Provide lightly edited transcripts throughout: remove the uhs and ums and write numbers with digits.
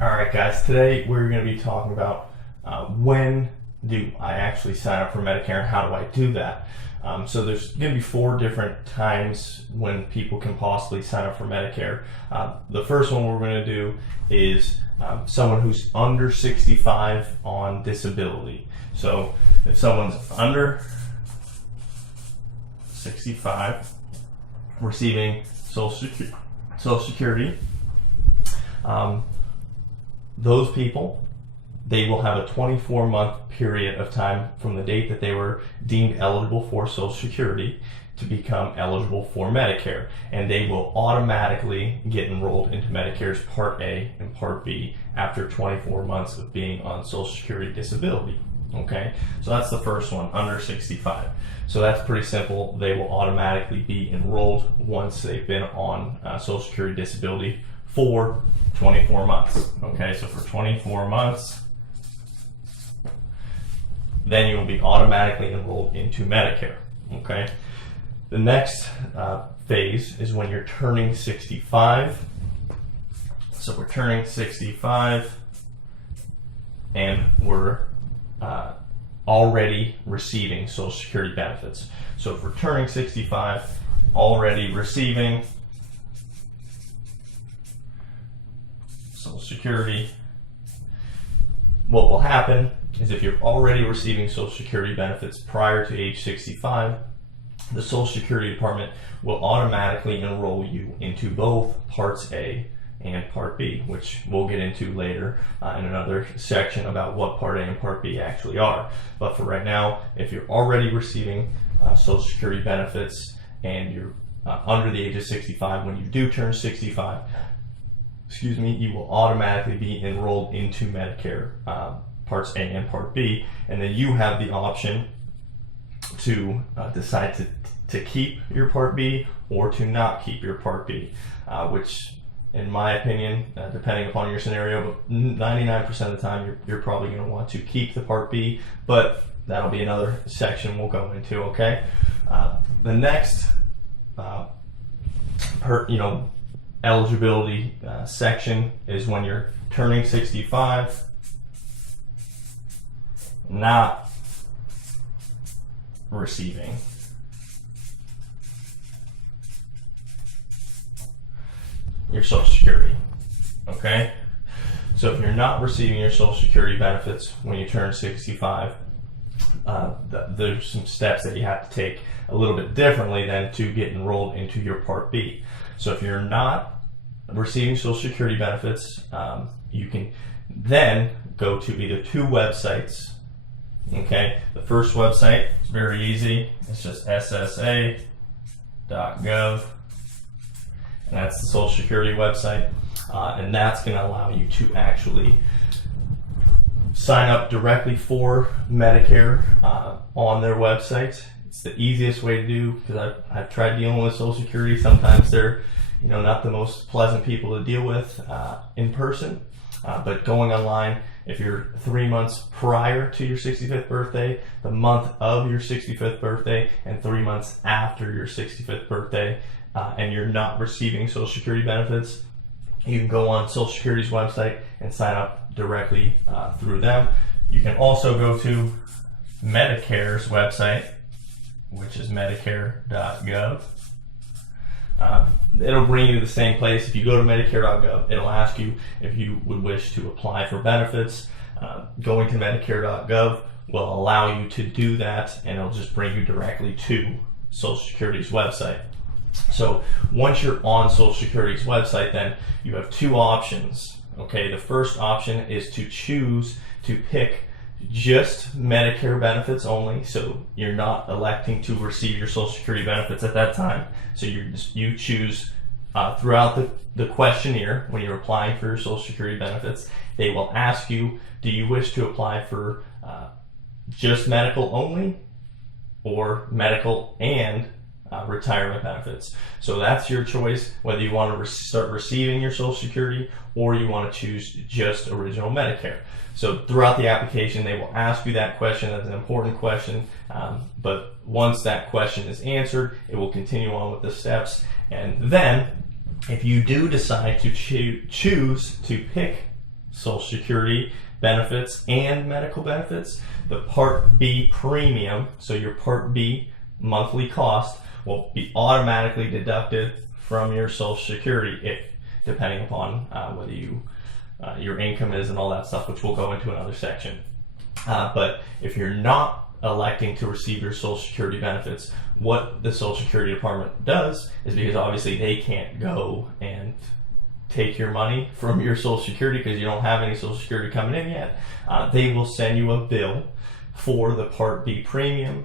Alright guys, today we're going to be talking about when do I actually sign up for Medicare and how do I do that. So there's going to be 4 different times when people can possibly sign up for Medicare. The first one we're going to do is someone who's under 65 on disability. So if someone's under 65 receiving Social Security, those people, they will have a 24-month period of time from the date that they were deemed eligible for Social Security to become eligible for Medicare, and they will automatically get enrolled into Medicare's Part A and Part B after 24 months of being on Social Security disability. Okay, so that's the first one, under 65. So that's pretty simple. They will automatically be enrolled once they've been on Social Security disability for 24 months. Okay, so for 24 months, then you will be automatically enrolled into Medicare. Okay, the next phase is when you're turning 65. So we're turning 65 and we're already receiving Social Security benefits. So if we're turning 65, already receiving Social Security, what will happen is if you're already receiving Social Security benefits prior to age 65, the Social Security Department will automatically enroll you into both Parts A and Part B, which we'll get into later in another section about what Part A and Part B actually are. But for right now, if you're already receiving Social Security benefits and you're under the age of 65, when you do turn 65, you will automatically be enrolled into Medicare Parts A and Part B, and then you have the option to decide to keep your Part B or to not keep your Part B, which in my opinion, depending upon your scenario, but 99% of the time you're probably going to want to keep the Part B, but that'll be another section we'll go into. Okay, the next eligibility section is when you're turning 65, not receiving your Social Security. Okay, so if you're not receiving your Social Security benefits when you turn 65, there's some steps that you have to take a little bit differently than to get enrolled into your Part B. So if you're not receiving Social Security benefits, you can then go to either 2 websites. Okay, the first website is very easy. It's just ssa.gov, and that's the Social Security website, and that's going to allow you to actually sign up directly for Medicare on their website. It's the easiest way to do, because I've tried dealing with Social Security. Sometimes they're not the most pleasant people to deal with in person, but going online, if you're 3 months prior to your 65th birthday, the month of your 65th birthday, and 3 months after your 65th birthday, and you're not receiving Social Security benefits, you can go on Social Security's website and sign up directly through them. You can also go to Medicare's website, which is medicare.gov. It'll bring you to the same place. If you go to medicare.gov, it'll ask you if you would wish to apply for benefits. Going to medicare.gov will allow you to do that, and it'll just bring you directly to Social Security's website. So once you're on Social Security's website, then you have 2 options. Okay, the first option is to choose to pick just Medicare benefits only, so you're not electing to receive your Social Security benefits at that time. So you choose throughout the questionnaire when you're applying for your Social Security benefits, they will ask you, do you wish to apply for just medical only or medical and retirement benefits? So that's your choice, whether you want to start receiving your Social Security or you want to choose just original Medicare. So throughout the application, they will ask you that question. That's an important question, but once that question is answered, it will continue on with the steps. And then if you do decide to choose to pick Social Security benefits and medical benefits, the Part B premium, so your Part B monthly cost, will be automatically deducted from your Social Security, if depending upon whether your income is and all that stuff, which we'll go into another section. But if you're not electing to receive your Social Security benefits, what the Social Security Department does is, because obviously they can't go and take your money from your Social Security because you don't have any Social Security coming in yet, they will send you a bill for the Part B premium,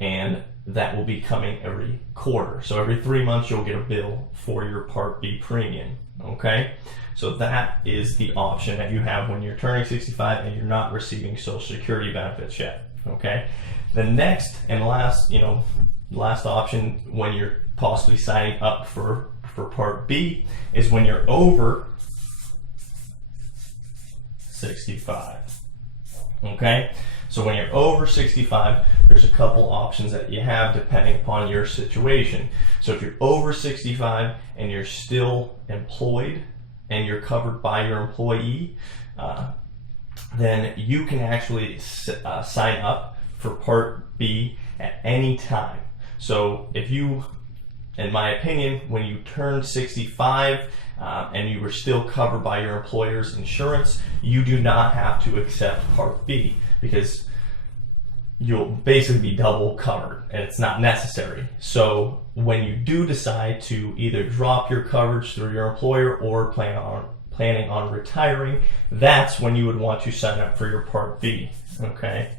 and that will be coming every quarter. So every 3 months you'll get a bill for your Part B premium. Okay, so that is the option that you have when you're turning 65 and you're not receiving Social Security benefits yet. Okay, the next and last option when you're possibly signing up for Part B is when you're over 65. Okay, so when you're over 65, there's a couple options that you have depending upon your situation. So if you're over 65 and you're still employed and you're covered by your employee, then you can actually sign up for Part B at any time. So if you, in my opinion, when you turn 65 and you were still covered by your employer's insurance, you do not have to accept Part B, because you'll basically be double covered and it's not necessary. So when you do decide to either drop your coverage through your employer or planning on retiring, that's when you would want to sign up for your Part B. Okay,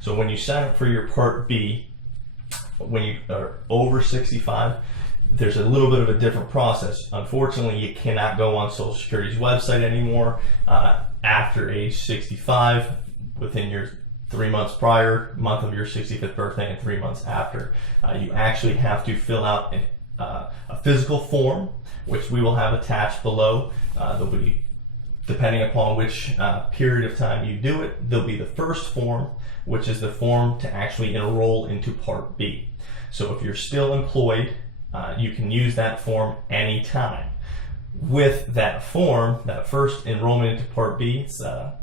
so when you sign up for your Part B, when you are over 65, there's a little bit of a different process. Unfortunately, you cannot go on Social Security's website anymore after age 65 within your 3 months prior, month of your 65th birthday, and 3 months after. You actually have to fill out a physical form, which we will have attached below. There'll be, depending upon which period of time you do it, there'll be the first form, which is the form to actually enroll into Part B. So if you're still employed, you can use that form anytime. With that form, that first enrollment into Part B, it's the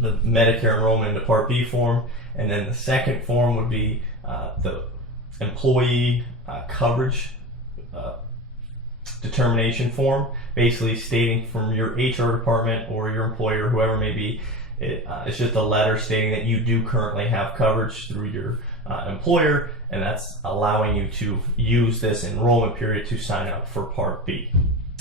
Medicare enrollment into Part B form, and then the second form would be the employee coverage determination form, basically stating from your HR department or your employer, whoever may be, it's just a letter stating that you do currently have coverage through your employer, and that's allowing you to use this enrollment period to sign up for Part B.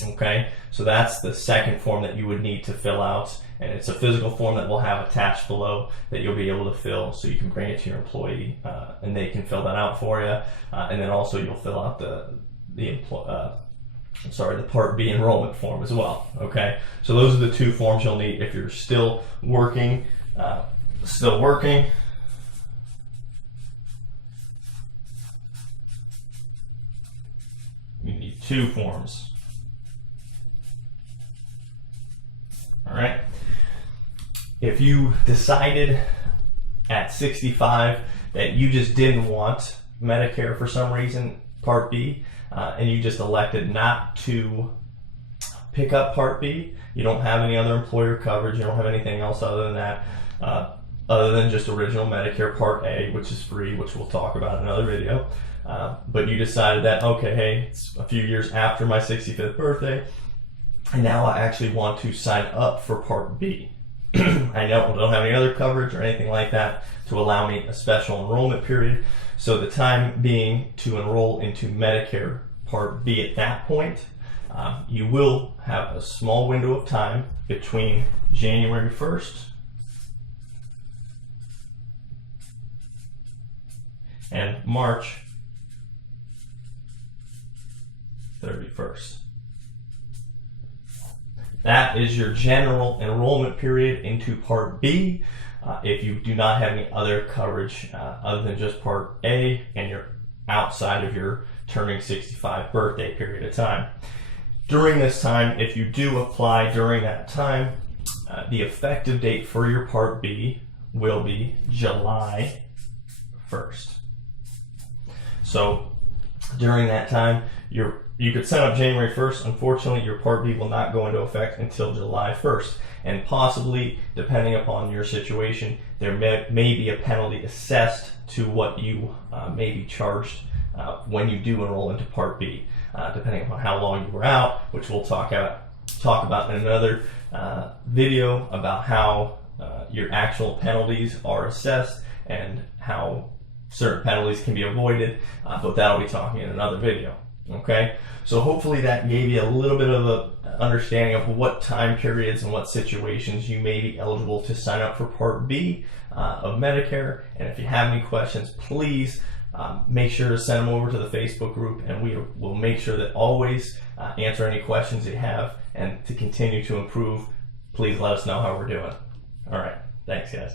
Okay, so that's the second form that you would need to fill out, and it's a physical form that we'll have attached below that you'll be able to fill, so you can bring it to your employee and they can fill that out for you, and then also you'll fill out the Part B enrollment form as well. Okay, so those are the two forms you'll need if you're still working. You need two forms. All right. If you decided at 65 that you just didn't want Medicare for some reason, Part B, and you just elected not to pick up Part B, you don't have any other employer coverage, you don't have anything else other than that, other than just original Medicare Part A, which is free, which we'll talk about in another video, but you decided that, okay, hey, it's a few years after my 65th birthday, and now I actually want to sign up for Part B. I don't have any other coverage or anything like that to allow me a special enrollment period. So the time being to enroll into Medicare Part B at that point, you will have a small window of time between January 1st and March 31st. That is your general enrollment period into Part B. If you do not have any other coverage other than just Part A and you're outside of your turning 65 birthday period of time. During this time, if you do apply during that time, the effective date for your Part B will be July 1st. So during that time, your you could sign up January 1st. Unfortunately, your Part B will not go into effect until July 1st. And possibly, depending upon your situation, there may be a penalty assessed to what you may be charged when you do enroll into Part B, depending upon how long you were out, which we'll talk about in another video about how your actual penalties are assessed and how certain penalties can be avoided, but that'll be talking in another video. Okay, so hopefully that gave you a little bit of a understanding of what time periods and what situations you may be eligible to sign up for Part B of Medicare. And if you have any questions, please make sure to send them over to the Facebook group, and we will make sure that always answer any questions you have. And to continue to improve, please let us know how we're doing. All right, thanks guys.